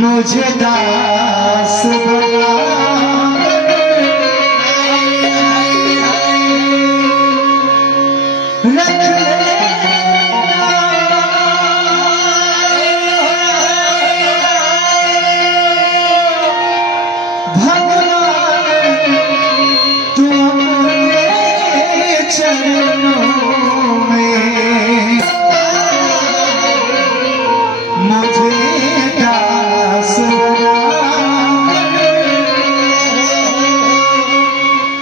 मुझे दास बना रख भगवान तू अपने चरणों में मुझे दास बना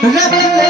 रख ले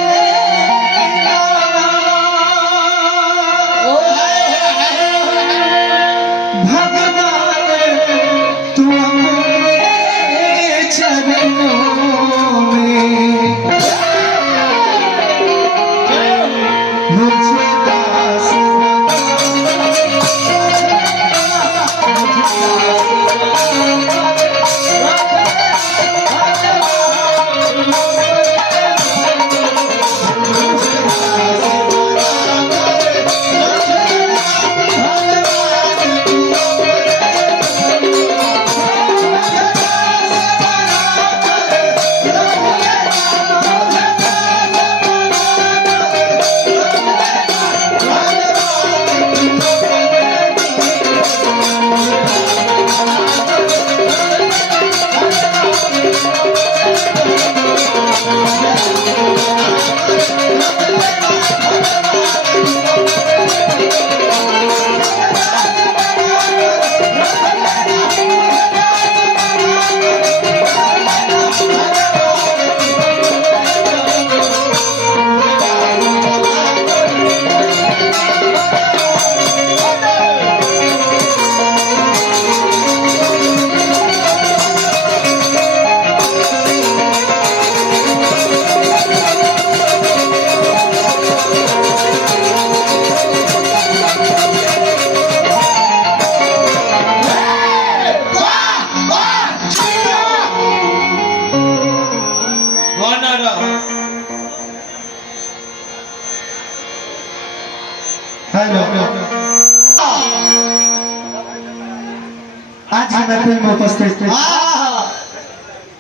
आज की महफिल में उपस्थित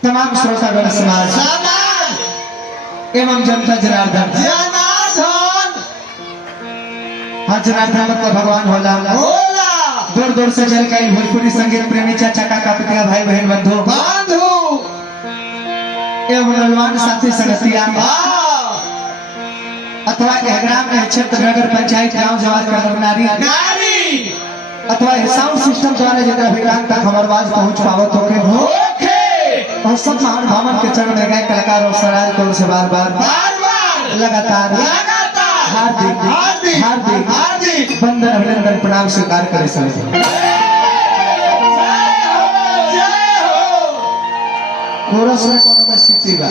तमाम श्रोतागण समाज एवं जनता जनार्दन हाँ जनार्दन मतलब भगवान होला दूर दूर से चल गए भोजपुरी संगीत प्रेमी चाचा काका पिता भाई बहन बंधु एवं बलवान साथी संगतिया अथवा ग्राम में क्षेत्र नगर पंचायत गांव जवान नारी अथवा साउंड सिस्टम द्वारा जरा विकलांग तक हमार आवाज पहुंच पावत होके और सब महान भावन के चरण में गए कलाकार और सराज को से बार बार लगातार हार्दिक वंदन अभिनंदन प्रणाम स्वीकार करे सके। कोरस में कोनो में सिटी बा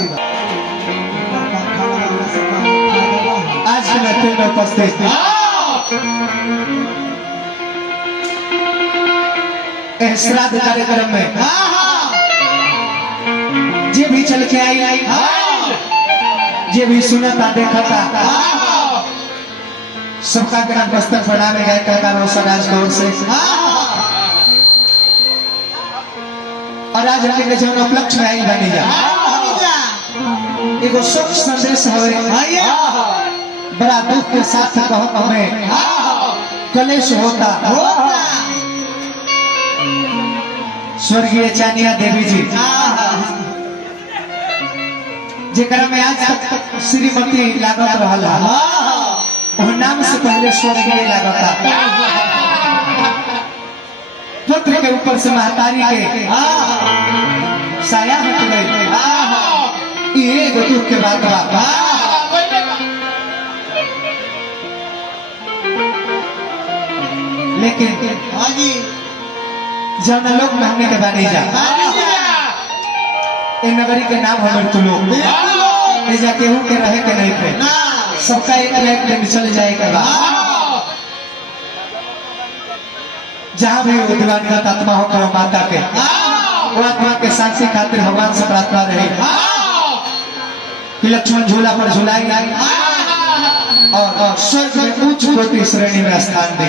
आज के महफिल में उपस्थित श्राद्ध कार्यक्रम में जे भी चल के आई जे भी सुनता देखता सबका ग्राम बस्तर पड़ा में गए कलाकारों समाज की ओर से और आज हमने जो उपलक्ष्य में आई बनी जा एगो शोक संदेश है बड़ा दुख के साथ हमें कलेश होता स्वर्गीय चानिया देवी जी जेकरा में आज तक श्रीमती लागत रहला और नाम से पहले स्वर्गीय लागता पुत्र के ऊपर से महतारी के साया हट गई ये दुख के बाद लेकिन जब लोग महंगे के बानी जा इन नगरी के नाम हमारे तो लोग जाके हूँ के रहे के नहीं थे सबका एक दिन चल जाएगा जहाँ भी दिवानगत आत्मा हो करो माता के वो आत्मा के शांति खातिर भगवान से प्रार्थना रहे कि लक्ष्मण झूला पर झुलाई और स्वर्ग में उच्च कोटि श्रेणी में स्थान दे।